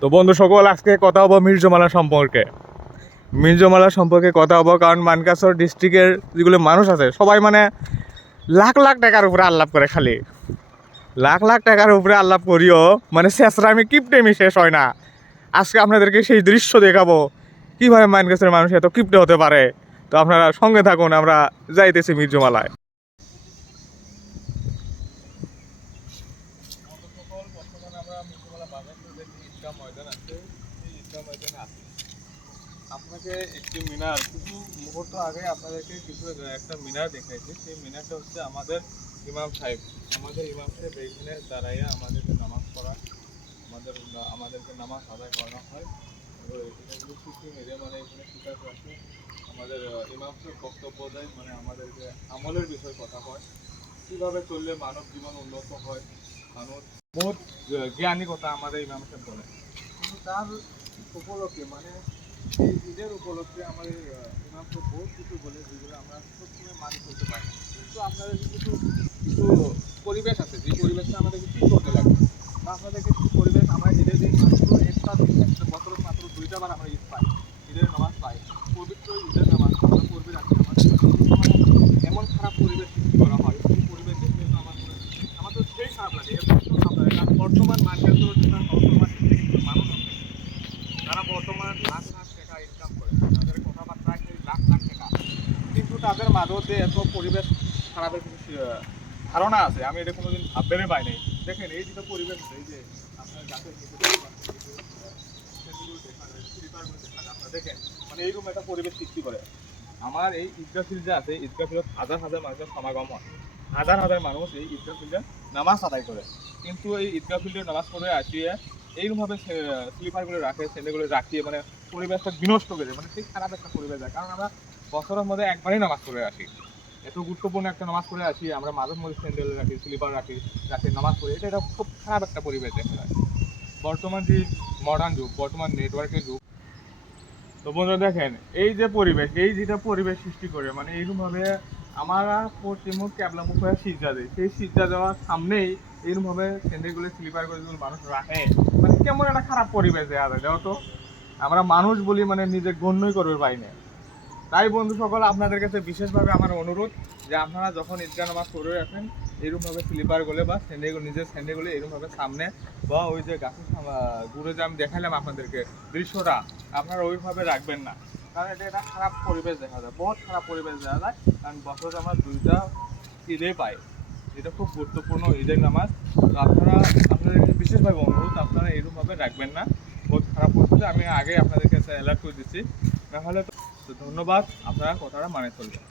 তো বন্ধু সকল আজকে কথা হবো মির্জমালা সম্পর্কে কথা হবো, কারণ মানকাসর ডিস্ট্রিক্টের যেগুলো মানুষ আছে সবাই মানে লাখ লাখ টাকার উপরে আল্লাপ করে, খালি লাখ লাখ টাকার উপরে আল্লাপ করিও মানে শেষরামি কিপটেমি শেষ হয় না। আজকে আপনাদেরকে সেই দৃশ্য দেখাবো কীভাবে মানকাসের মানুষ এত কিপটে হতে পারে। তো আপনারা সঙ্গে থাকুন, আমরা যাইতেছি মির্জমালায়। আপনাকে একটি মিনার কিছু মুহূর্ত আগে আপনাদেরকে কিছু একটা মিনার দেখাইছি। সেই মিনারটা হচ্ছে আমাদের ইমাম সাহেব। এইখানে দাঁড়াইয়া আমাদেরকে নামাজ পড়া, আমাদেরকে নামাজ আদায় করানো হয়। মানে এখানে শিকার রাখে আমাদের ইমাম সাহেব বক্তব্য দেয়, মানে আমাদেরকে আমলের বিষয়ে কথা হয়, কীভাবে চললে মানব জীবন উন্নত হয়, মানুষ বহুত জ্ঞানী কথা আমাদের ইমাম সাহেব বলে। কিন্তু তার উপলক্ষে মানে এই ঈদের উপলক্ষে আমাদের ইমাম সাহেব বহুত কিছু বলে, যেগুলো আমরা সবসময় মানি করতে পারি না। কিন্তু আপনাদের কিছু কিছু পরিবেশ আছে, যে পরিবেশটা আমাদেরকে ঠিক করতে লাগে। বা আপনাদেরকে কিছু পরিবেশ আমরা ঈদের দিন মাত্র একটা বছর মাত্র 2টা বার আমরা ঈদ পাই, ঈদের নামাজ পাই, পবিত্র ঈদের নামাজ আমরা পড়বে রাখি। আমাদের এমন খারাপ পরিবেশ সৃষ্টি করা হয়, সেই পরিবেশ দেখলে তো আমাদের সেই খারাপ লাগে। কারণ বর্তমান মানকাসর মানুষ আছে, তারা বর্তমান লাখ লাখ টাকা ইনকাম করে, তাদের কথাবার্তা লাখ লাখ টাকা, কিন্তু তাদের মাঝে এত পরিবেশ খারাপের কিছু ধারণা আছে, আমি এটা কোনোদিন ভাববেনে পাই নাই। দেখেন এই যেটা পরিবেশ, এই যে আপনার গাছের আপনারা দেখেন মানে এইরকম একটা পরিবেশ সৃষ্টি করে। আমার এই ঈদগাহ ফিল্ডে আছে, ঈদগাহ ফিল্ডে হাজার হাজার মানুষের সমাগম হয়, হাজার হাজার মানুষ এই ঈদগাহ ফিল্ডে নামাজ আদায় করে। কিন্তু এই ঈদগাহ ফিল্ডে নামাজ পড়ে আসিয়ে এইরকমভাবে স্লিপারগুলো রাখে, ছেলেগুলো রাখিয়ে মানে পরিবেশটা বিনষ্ট করে, মানে ঠিক খারাপ একটা পরিবেশ যায়। কারণ আমরা বছরের মধ্যে একবারই নামাজ পড়ে আসি, এত গুরুত্বপূর্ণ একটা নামাজ পড়ে আসি, আমরা মাঝে মধ্যে স্যান্ডেল রাখি, স্লিপার রাখি, নামাজ পড়ি, এটা খুব খারাপ একটা পরিবেশ দেখা যায়। বর্তমান যে মডার্ন যুগ, বর্তমান নেটওয়ার্কের যুগ। তো বন্ধুরা দেখেন এই যে পরিবেশ, এই যেটা পরিবেশ সৃষ্টি করে, মানে এইরকমভাবে আমরা পশ্চিমমুখ ক্যাবলামুখ হয়ে সিজা দেয়, সেই সিজা দেওয়ার সামনেই এইরকমভাবে স্যান্ডেলগুলো স্লিপার করে যদি মানুষ রাখে, মানে কেমন একটা খারাপ পরিবেশ দেওয়া যায়। দেওয়া তো আমরা মানুষ বলি মানে নিজে গণ্যই করবে পাই না। তাই বন্ধু সকল আপনাদের কাছে বিশেষভাবে আমার অনুরোধ যে আপনারা যখন ঈদগাহ নামাজ পড়ে রাখেন, এরকমভাবে স্লিপারগুলো বা স্যান্ডেলগুলো, নিজের স্যান্ডেলগুলো এরকমভাবে সামনে বা ওই যে গাছের ঘুরে যে আমি দেখালাম আপনাদেরকে দৃশ্যটা, আপনারা ওইভাবে রাখবেন না। কারণ এটা খারাপ পরিবেশ দেখা যায়, বহুত খারাপ পরিবেশ দেখা যায়। কারণ বছরে আমরা 2টা ঈদে পাই, এটা খুব গুরুত্বপূর্ণ ঈদের নামাজ। তো আপনাদেরকে বিশেষভাবে অনুরোধ, আপনারা এরকমভাবে রাখবেন না, বহুত খারাপ পরিস্থিতি। আমি আগে আপনাদের কাছে অ্যালার্ট করে দিচ্ছি, নাহলে তো ধন্যবাদ, আপনারা কথাটা মানে চলবেন।